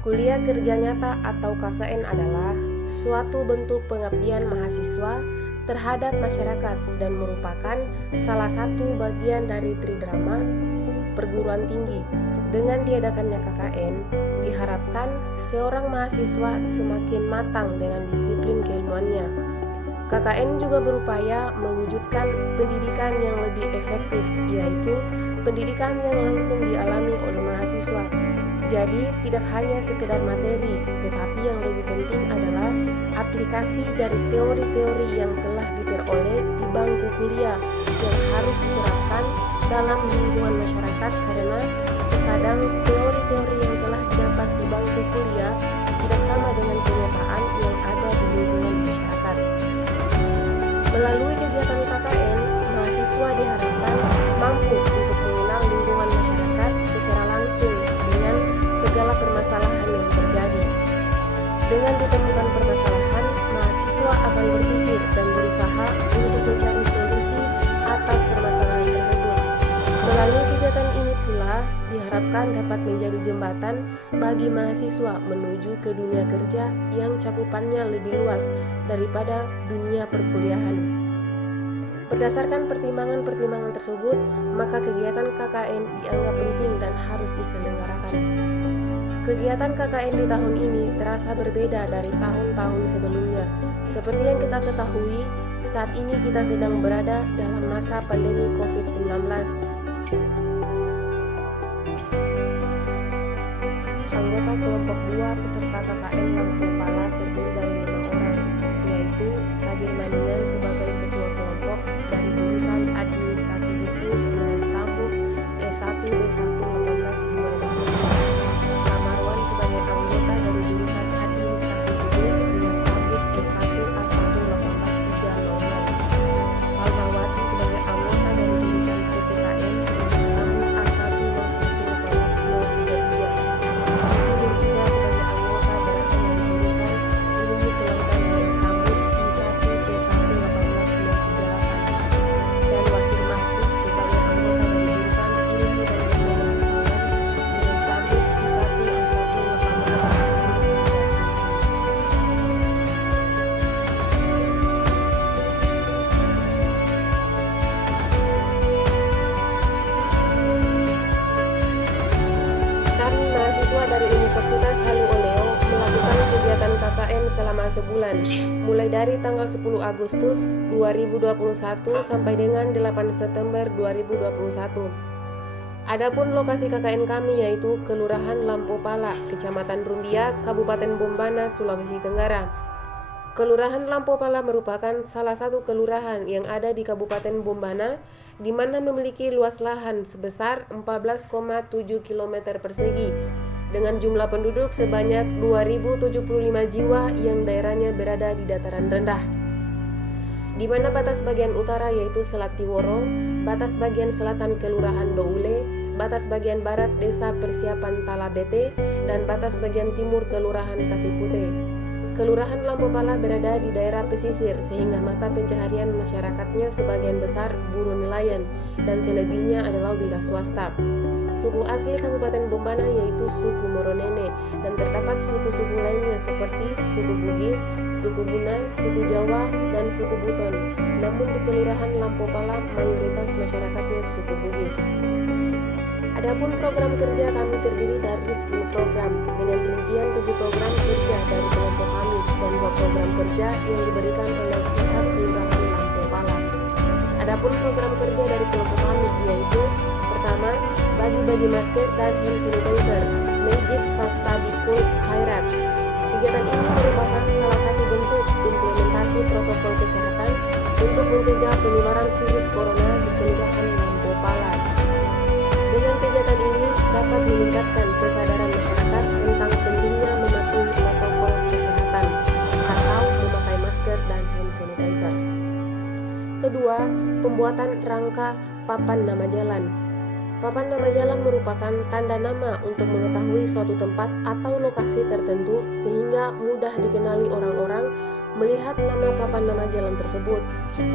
Kuliah Kerja Nyata atau KKN adalah suatu bentuk pengabdian mahasiswa terhadap masyarakat dan merupakan salah satu bagian dari tridrama perguruan tinggi. Dengan diadakannya KKN, diharapkan seorang mahasiswa semakin matang dengan disiplin keilmuannya. KKN juga berupaya mewujudkan pendidikan yang lebih efektif, yaitu pendidikan yang langsung dialami oleh mahasiswa. Jadi tidak hanya sekedar materi, tetapi yang lebih penting adalah aplikasi dari teori-teori yang telah diperoleh di bangku kuliah yang harus diterapkan dalam lingkungan masyarakat, karena terkadang teori-teori yang telah didapat di bangku kuliah tidak sama dengan kenyataan yang ada di lingkungan masyarakat. Melalui kegiatan KKN, mahasiswa diharapkan mampu untuk mengenal lingkungan masyarakat secara langsung dengan segala permasalahan yang terjadi. Dengan ditemukan permasalahan, mahasiswa akan berpikir dan berusaha untuk mencari solusi atas permasalahan tersebut. Melalui kegiatan ini pula diharapkan dapat menjadi jembatan bagi mahasiswa menuju ke dunia kerja yang cakupannya lebih luas daripada dunia perkuliahan. Berdasarkan pertimbangan-pertimbangan tersebut, maka kegiatan KKN dianggap penting dan harus diselenggarakan. Kegiatan KKN di tahun ini terasa berbeda dari tahun-tahun sebelumnya. Seperti yang kita ketahui, saat ini kita sedang berada dalam masa pandemi COVID-19. Anggota kelompok 2 peserta KKN Lampu Pala terdiri dari 5 orang, yaitu Kadir Mania sebagai ketua kelompok dari jurusan Administrasi Bisnis dengan stambuk S1 B1 1826, Kamarwan sebagai anggota dari jurusan Administrasi Publik dengan stambuk S1 A1 1830, Falmawati sebagai anggota dari jurusan PPKN dengan stambuk A1 01 1833, sebagai anggota berasal dari jurusan Ilmu Kelautan dengan stambuk I1 C1 1838, dan Wasir Mahfuz sebagai anggota dari jurusan Ilmu dan Pengetahuan dengan stambuk I1 A1 Kami mahasiswa dari Universitas Halu Oleo melakukan kegiatan KKN selama sebulan, mulai dari tanggal 10 Agustus 2021 sampai dengan 8 September 2021. Adapun lokasi KKN kami yaitu Kelurahan Lampu Pala, Kecamatan Rumbia, Kabupaten Bombana, Sulawesi Tenggara. Kelurahan Lampu Pala merupakan salah satu kelurahan yang ada di Kabupaten Bombana, di mana memiliki luas lahan sebesar 14,7 km persegi dengan jumlah penduduk sebanyak 2.075 jiwa yang daerahnya berada di dataran rendah, di mana batas bagian utara yaitu Selat Tiworo, batas bagian selatan Kelurahan Doule, batas bagian barat Desa Persiapan Talabete, dan batas bagian timur Kelurahan Kasipute. Kelurahan Lampu Pala berada di daerah pesisir sehingga mata pencaharian masyarakatnya sebagian besar buruh nelayan dan selebihnya adalah wira swasta. Suku asli Kabupaten Bombana yaitu suku Moronene, dan terdapat suku-suku lainnya seperti suku Bugis, suku Buna, suku Jawa, dan suku Buton. Namun di Kelurahan Lampu Pala mayoritas masyarakatnya suku Bugis. Adapun program kerja kami terdiri dari 10 program dengan rincian 7 program kerja dari kelompok kami dan 2 program kerja yang diberikan oleh pihak Kelurahan Lampu Pala. Adapun program kerja dari kelompok kami yaitu pertama, bagi-bagi masker dan hand sanitizer, Masjid Fastabikul Khairat. Kegiatan ini merupakan salah satu bentuk implementasi protokol kesehatan untuk mencegah penularan virus corona di Kelurahan Lampu Pala. Dengan kegiatan ini dapat meningkatkan kesadaran masyarakat tentang pentingnya mematuhi protokol kesehatan atau memakai masker dan hand sanitizer. Kedua, pembuatan rangka papan nama jalan. Papan nama jalan merupakan tanda nama untuk mengetahui suatu tempat atau lokasi tertentu sehingga mudah dikenali orang-orang melihat nama papan nama jalan tersebut.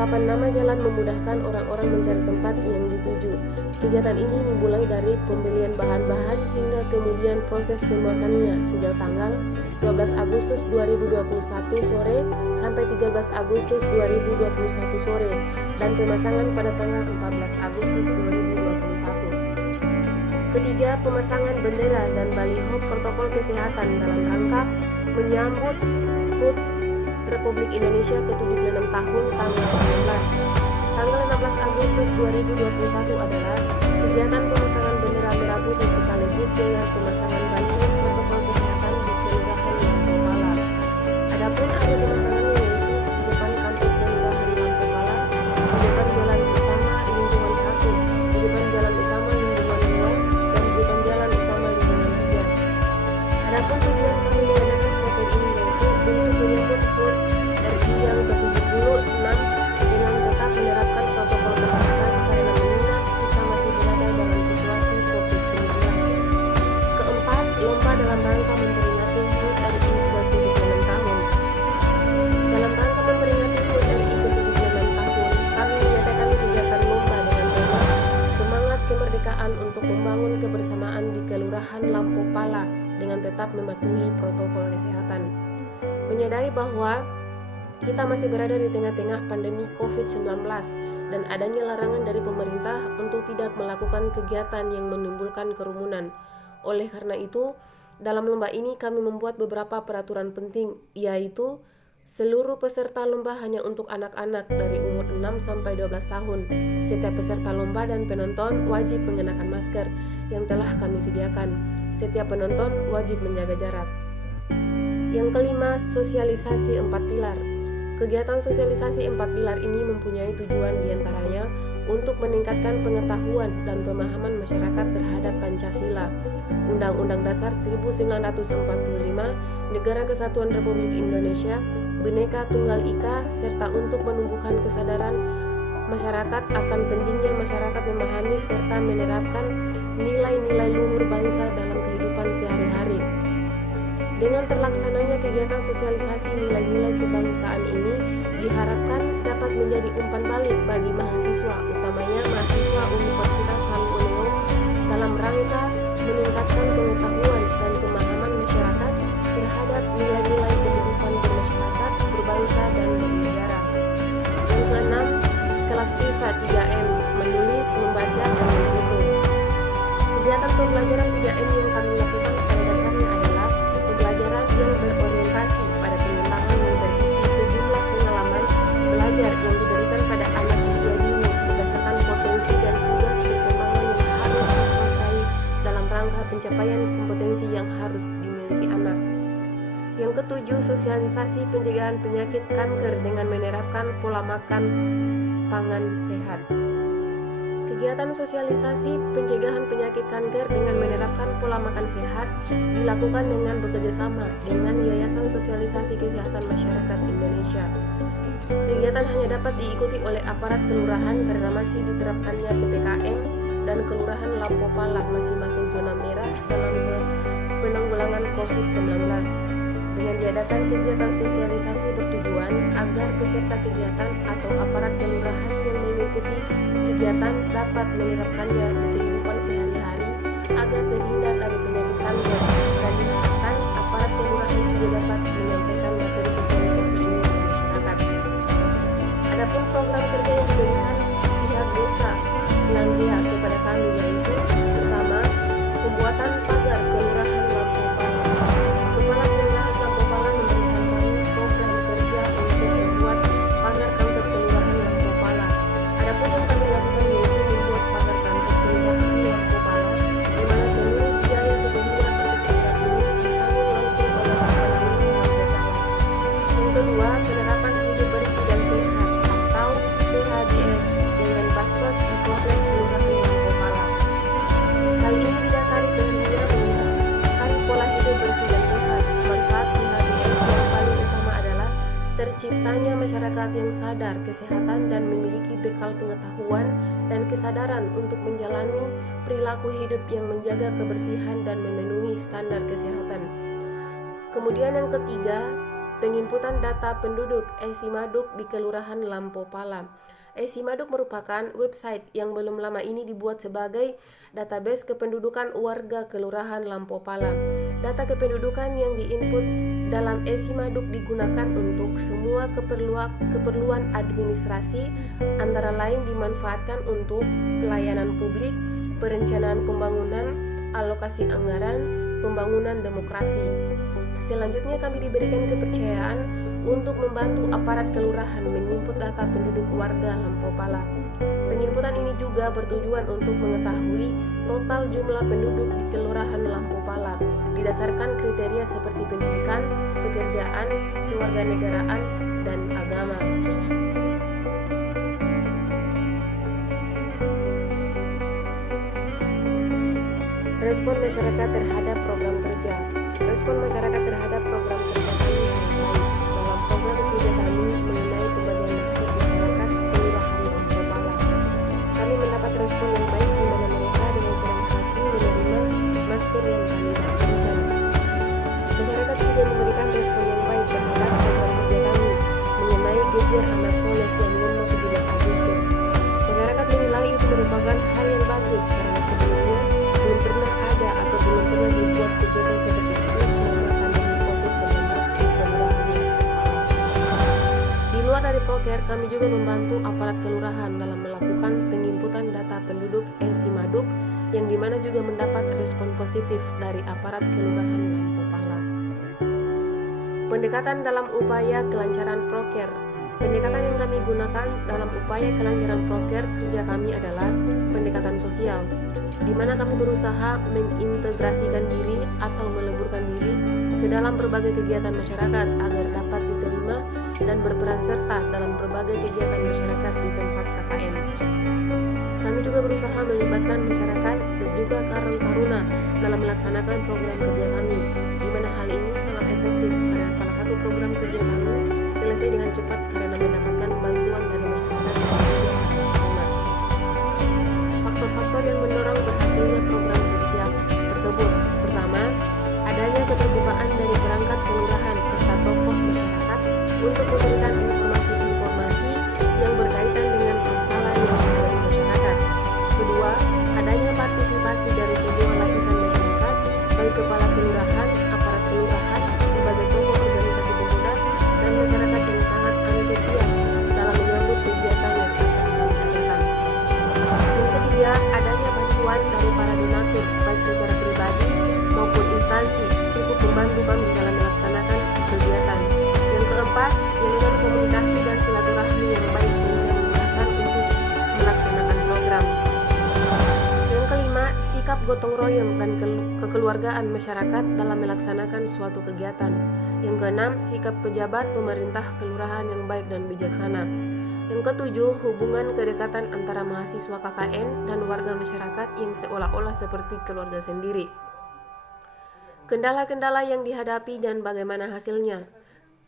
Papan nama jalan memudahkan orang-orang mencari tempat yang dituju. Kegiatan ini dimulai dari pembelian bahan-bahan hingga kemudian proses pembuatannya sejak tanggal 12 Agustus 2021 sore sampai 13 Agustus 2021 sore dan pemasangan pada tanggal 14 Agustus 2021. Ketiga, pemasangan bendera dan baliho protokol kesehatan dalam rangka menyambut HUT Republik Indonesia ke-76 tahun tanggal 16. Tanggal 16 Agustus 2021 adalah kegiatan pemasangan bendera merah putih sekaligus dengan pemasangan baliho protokol kesehatan di Kelurahan Lampu Pala. Adapun area pemasangannya yaitu di depan kantor Kelurahan Lampu Pala, di depan Jalan Utama Lingkungan 1, di depan Jalan Utama Lingkungan 2, dan di depan Jalan Utama Lingkungan 3. Adapun tujuan kami mengadakan program ini yaitu untuk menyambut HUT RI yang ke-76 dengan tetap menerapkan protokol kesehatan karena mengingat kita masih berada dalam situasi COVID-19. Keempat, lomba dalam rangka memperingati HUT RI ke-76 tahun. Dalam rangka memperingati HUT RI ke-76 tahun, kami mengadakan kegiatan lomba dengan tema Semangat Kemerdekaan untuk Membangun Kebersamaan di Kelurahan Lampu Pala dengan tetap mematuhi protokol kesehatan. Menyadari bahwa kita masih berada di tengah-tengah pandemi COVID-19 dan adanya larangan dari pemerintah untuk tidak melakukan kegiatan yang menimbulkan kerumunan. Oleh karena itu, dalam lomba ini kami membuat beberapa peraturan penting, yaitu seluruh peserta lomba hanya untuk anak-anak dari umur 6 sampai 12 tahun. Setiap peserta lomba dan penonton wajib mengenakan masker yang telah kami sediakan. Setiap penonton wajib menjaga jarak. Yang kelima, sosialisasi 4 pilar. Kegiatan sosialisasi 4 pilar ini mempunyai tujuan diantaranya untuk meningkatkan pengetahuan dan pemahaman masyarakat terhadap Pancasila, Undang-Undang Dasar 1945, Negara Kesatuan Republik Indonesia, Bhinneka Tunggal Ika, serta untuk menumbuhkan kesadaran masyarakat akan pentingnya masyarakat memahami serta menerapkan nilai-nilai luhur bangsa dalam kehidupan sehari-hari. Dengan terlaksananya kegiatan sosialisasi nilai-nilai kebangsaan ini diharapkan dapat menjadi umpan balik bagi mahasiswa, utamanya mahasiswa Universitas Haluoleo, dalam rangka meningkatkan pengetahuan dan pemahaman masyarakat terhadap nilai-nilai kehidupan bermasyarakat, berbangsa, dan bernegara. Yang keenam, kelas privat 3M, menulis, membaca, dan menghitung. Kegiatan pembelajaran 3M yang kami lakukan pada dasarnya adalah pembelajaran yang berorientasi pada pengetahuan yang berisi sejumlah pengalaman belajar yang diberikan pada anak usia dini berdasarkan potensi dan tugas perkembangan yang harus dikuasai dalam rangka pencapaian kompetensi yang harus dimiliki anak. Yang ketujuh, sosialisasi pencegahan penyakit kanker dengan menerapkan pola makan pangan sehat. Kegiatan sosialisasi pencegahan penyakit kanker dengan menerapkan pola makan sehat dilakukan dengan bekerjasama dengan Yayasan Sosialisasi Kesehatan Masyarakat Indonesia. Kegiatan hanya dapat diikuti oleh aparat kelurahan karena masih diterapkannya PPKM dan Kelurahan Lampu Pala masih masuk zona merah dalam penanggulangan COVID-19. Dengan diadakan kegiatan sosialisasi bertujuan agar peserta kegiatan atau aparat kelurahan yang mengikuti kegiatan dapat menerapkannya di kehidupan sehari-hari agar terhindar dari penyakit kanker, dan diharapkan aparat kelurahan juga dapat menyampaikan materi sosialisasi ini ke masyarakat. Adapun program kerja yang diberikan pihak desa Langgea kepada kami yaitu pertama, pembuatan pagar kelurahan Lampu Pala. Kepala Kelurahan Lampu Pala memberikan kami program kerja untuk membuat pagar kantor kelurahan Lampu Pala. Adapun yang kami lakukan yaitu membuat pagar kantor kelurahan Lampu Pala, di mana seluruh biaya kebutuhan untuk program ini ditanggung langsung oleh Kepala Lampu Pala. Yang kedua, penerapan hidup bersih dan sehat atau PHBS dengan baksos di Polres Kelurahan Lampu Pala. Hal ini didasari tentunya terciptanya masyarakat yang sadar kesehatan dan memiliki bekal pengetahuan dan kesadaran untuk menjalani perilaku hidup yang menjaga kebersihan dan memenuhi standar kesehatan. Kemudian yang ketiga, pengimputan data penduduk Esimaduk di Kelurahan Lampo Pala. Esimaduk merupakan website yang belum lama ini dibuat sebagai database kependudukan warga Kelurahan Lampo Pala. Data kependudukan yang diinput dalam Esimaduk digunakan untuk semua keperluan administrasi, antara lain dimanfaatkan untuk pelayanan publik, perencanaan pembangunan, alokasi anggaran, pembangunan demokrasi. Selanjutnya kami diberikan kepercayaan untuk membantu aparat kelurahan menginput data penduduk warga Lampo Pala. Penginputan ini juga bertujuan untuk mengetahui total jumlah penduduk di Kelurahan Lampo Pala didasarkan kriteria seperti pendidikan, pekerjaan, kewarganegaraan, dan agama. Respon masyarakat terhadap program kerja. Respon masyarakat terhadap program kerja kami sangat baik. Dalam program kerja kami mengenai pembagian masker masyarakat Kelurahan Lampo Pala, kami mendapat respon yang baik di mana mereka dengan senang hati menerima masker yang kami berikan. Masyarakat juga memberikan respon yang baik terhadap program kerja kami mengenai gebyar anak soleh yang lomba 17 Agustus. Masyarakat menilai itu merupakan hal yang bagus karena sebelumnya belum pernah ada atau belum pernah dibuat kegiatan seperti itu selama pandemi COVID-19 di kelurahan. Di luar dari proker, kami juga membantu aparat kelurahan dalam melakukan pengimputan data penduduk Esimaduk yang dimana juga mendapat respon positif dari aparat kelurahan Lampo Pala. Pendekatan dalam upaya kelancaran proker. Pendekatan yang kami gunakan dalam upaya kelancaran proker kerja kami adalah pendekatan sosial, di mana kami berusaha mengintegrasikan diri atau meleburkan diri ke dalam berbagai kegiatan masyarakat agar dapat diterima dan berperan serta dalam berbagai kegiatan masyarakat di tempat KKN. Kami juga berusaha melibatkan masyarakat dan juga Karang Taruna dalam melaksanakan program kerja kami, di mana hal ini sangat efektif karena salah satu program kerja kami selesai dengan cepat karena mendapatkan bantuan dari masyarakat. Faktor-faktor yang mendorong berhasilnya program kerja tersebut: pertama, adanya keterbukaan dari perangkat kelurahan serta tokoh masyarakat untuk memberikan informasi-informasi yang berkaitan dengan masalah yang dihadapi masyarakat. Kedua, adanya partisipasi dari semua lapisan masyarakat, baik kepala kelurahan, aparat kelurahan, berbagai tokoh organisasi pemuda, dan masyarakat yang sangat antusias dalam menyambut kegiatan yang akan kami adakan. Yang ketiga, adanya bantuan dari para donatur, baik secara pribadi maupun instansi, cukup membantu kami dalam melaksanakan kegiatan. Yang keempat, jaringan komunikasi dan silaturahmi yang baik sehingga memudahkan untuk melaksanakan program. Yang kelima, sikap gotong royong dan kekeluargaan masyarakat dalam melaksanakan suatu kegiatan. Yang keenam, sikap pejabat pemerintah kelurahan yang baik dan bijaksana. Yang ketujuh, hubungan kedekatan antara mahasiswa KKN dan warga masyarakat yang seolah-olah seperti keluarga sendiri. Kendala-kendala yang dihadapi dan bagaimana hasilnya.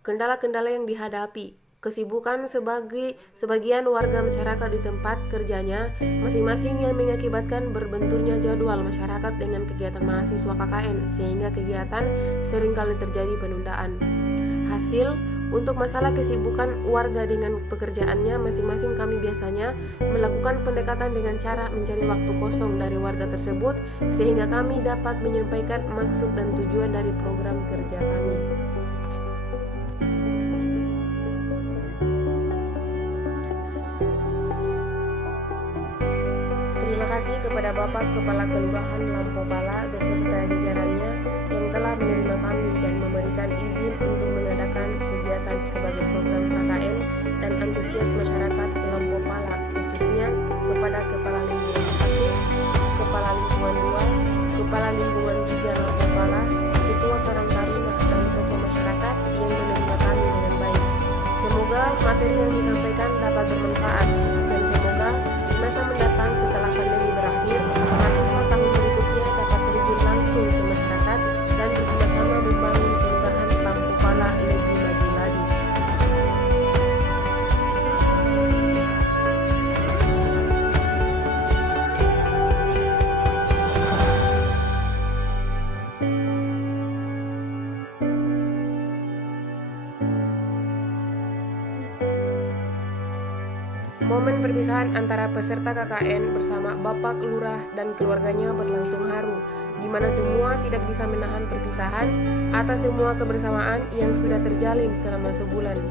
Kendala-kendala yang dihadapi: kesibukan sebagian warga masyarakat di tempat kerjanya masing-masing yang mengakibatkan berbenturnya jadwal masyarakat dengan kegiatan mahasiswa KKN sehingga kegiatan seringkali terjadi penundaan. Hasil, untuk masalah kesibukan warga dengan pekerjaannya masing-masing kami biasanya melakukan pendekatan dengan cara mencari waktu kosong dari warga tersebut sehingga kami dapat menyampaikan maksud dan tujuan dari program kerja kami. Terima kasih kepada Bapak Kepala Kelurahan Lampo Pala beserta jajarannya yang telah menerima kami dan memberikan izin untuk mengadakan kegiatan sebagai program KKN dan antusias masyarakat Lampo Pala, khususnya kepada Kepala Lingkungan 1, Kepala Lingkungan 2, Kepala Lingkungan 3 Lampo Pala, Ketua Karang Taruna dan tokoh masyarakat yang menerima kami dengan baik. Semoga materi yang disampaikan dapat bermanfaat dan semoga di masa mendatang setelah pandemi berakhir, mahasiswa tahun berikutnya dapat terjun langsung ke masyarakat dan bersama-sama membangun kelurahan Lampo Pala lebih maju lagi. Momen perpisahan antara peserta KKN bersama Bapak Lurah dan keluarganya berlangsung haru, di mana semua tidak bisa menahan perpisahan atas semua kebersamaan yang sudah terjalin selama sebulan.